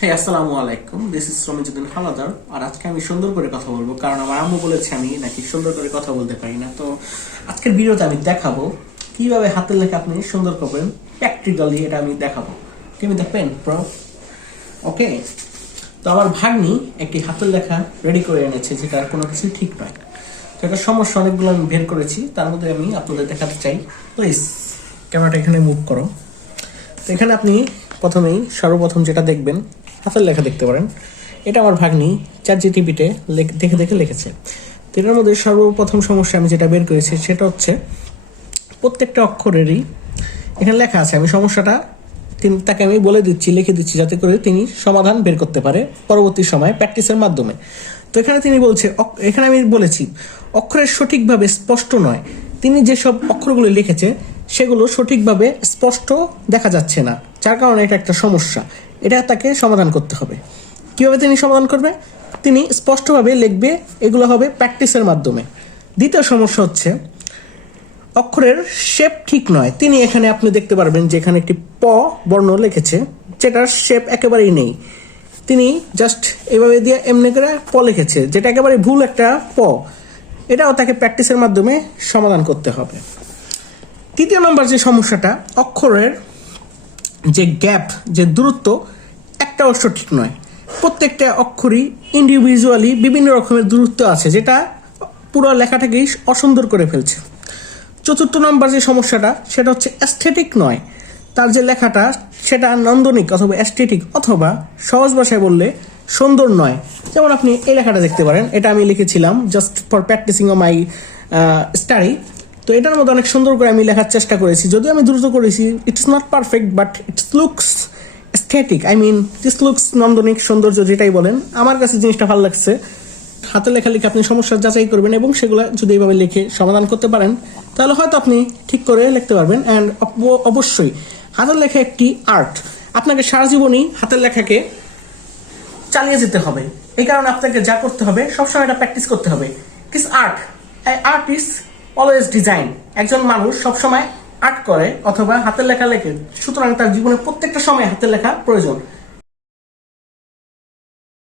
হ্যাঁ, আসসালামু আলাইকুম। This is Ramizuddin Haldar. আর আজকে আমি সুন্দর করে কথা বলবো, কারণ আমার আম্মু বলেছে আমি নাকি সুন্দর করে কথা বলতে পারি না। তো আজকের ভিডিওতে আমি দেখাবো কিভাবে হাতের লেখা আপনি সুন্দর করবেন। প্র্যাকটিক্যালি এটা আমি দেখাবো। তুমি দেখবেন প্রো। ওকে, তো আমার ভাগ্নি একটি হাতের লেখা রেডি করে এনেছে, যেটার কোনো কিছু ঠিক নয়। তো এটা সমস্যা অনেকগুলো আমি বের করেছি, তার মধ্যে আমি আপনাদের দেখাতে চাই। প্লিজ ক্যামেরাটা এখানে মুভ করো। তো এখানে আপনি সর্বপ্রথম যেটা দেখবেন, হাতের লেখা দেখতে পারেন। এটা আমার ভাগ্নি ChatGPT-তে দেখে দেখে লিখেছে। তো এটার মধ্যে সর্বপ্রথম সমস্যা আমি যেটা বের করেছি সেটা হচ্ছে প্রত্যেকটা অক্ষরেরই এখানে লেখা আছে। আমি সমস্যাটা তাকে আমি বলে দিচ্ছি, লিখে দিচ্ছি, যাতে করে তিনি সমাধান বের করতে পারে পরবর্তী সময়ে প্র্যাকটিসের মাধ্যমে। তো এখানে তিনি বলছে, এখানে আমি বলেছি অক্ষরের সঠিকভাবে স্পষ্ট নয়। তিনি যেসব অক্ষরগুলো লিখেছে সেগুলো সঠিকভাবে স্পষ্ট দেখা যাচ্ছে না, যার কারণে এটা একটা সমস্যা। এটা তাকে সমাধান করতে হবে। কিভাবে তিনি সমাধান করবে? তিনি স্পষ্টভাবে লিখবে, এগুলো হবে প্র্যাকটিসের মাধ্যমে। দ্বিতীয় সমস্যা হচ্ছে অক্ষরের শেপ ঠিক নয়। তিনি এখানে আপনি দেখতে পারবেন যে এখানে একটি প বর্ণ লিখেছে, যেটার শেপ একেবারেই নেই। তিনি জাস্ট এভাবে দিয়ে এমনি করে প লিখেছে, যেটা একেবারে ভুল একটা প। এটাও তাকে প্র্যাকটিসের মাধ্যমে সমাধান করতে হবে। তৃতীয় নম্বর যে সমস্যাটা, অক্ষরের যে গ্যাপ, যে দূরত্ব, একটা অক্ষর ঠিক নয়। প্রত্যেকটা অক্ষরই ইন্ডিভিজুয়ালি বিভিন্ন রকমের দূরত্ব আছে, যেটা পুরো লেখাটাকেই অসুন্দর করে ফেলছে। চতুর্থ নম্বর যে সমস্যাটা, সেটা হচ্ছে অ্যাস্থেটিক নয়। তার যে লেখাটা সেটা নান্দনিক অথবা অ্যাস্থেটিক, অথবা সহজ ভাষায় বললে সুন্দর নয়। যেমন আপনি এই লেখাটা দেখতে পারেন, এটা আমি লিখেছিলাম just for practicing of my study. তো এটার মধ্যে অনেক সুন্দর করে আমি লেখার চেষ্টা করেছি, যদিও আমি দ্রুত করেছি। It's not perfect, but it's looks aesthetic. I mean this looks নান্দনিক, সৌন্দর্য যেটাই বলেন। আমার কাছে জিনিসটা ভালো লাগছে। হাতে লেখা লিখে আপনি সমস্যার যাচাই করবেন, এবং সেগুলো যদি এইভাবে লিখে সমাধান করতে পারেন, তাহলে হয়তো আপনি ঠিক করে লিখতে পারবেন। অ্যান্ড অবশ্যই হাতের লেখা একটি আর্ট। আপনাকে সারা জীবনই হাতের লেখাকে চালিয়ে যেতে হবে। এই কারণে আপনাকে যা করতে হবে, সবসময় এটা প্র্যাকটিস করতে হবে। It is art. Art is always design. একজন মানুষ সবসময় আর্ট করে অথবা হাতের লেখা লেখে, সুতরাং তার জীবনের প্রত্যেকটা সময় হাতের লেখা প্রয়োজন।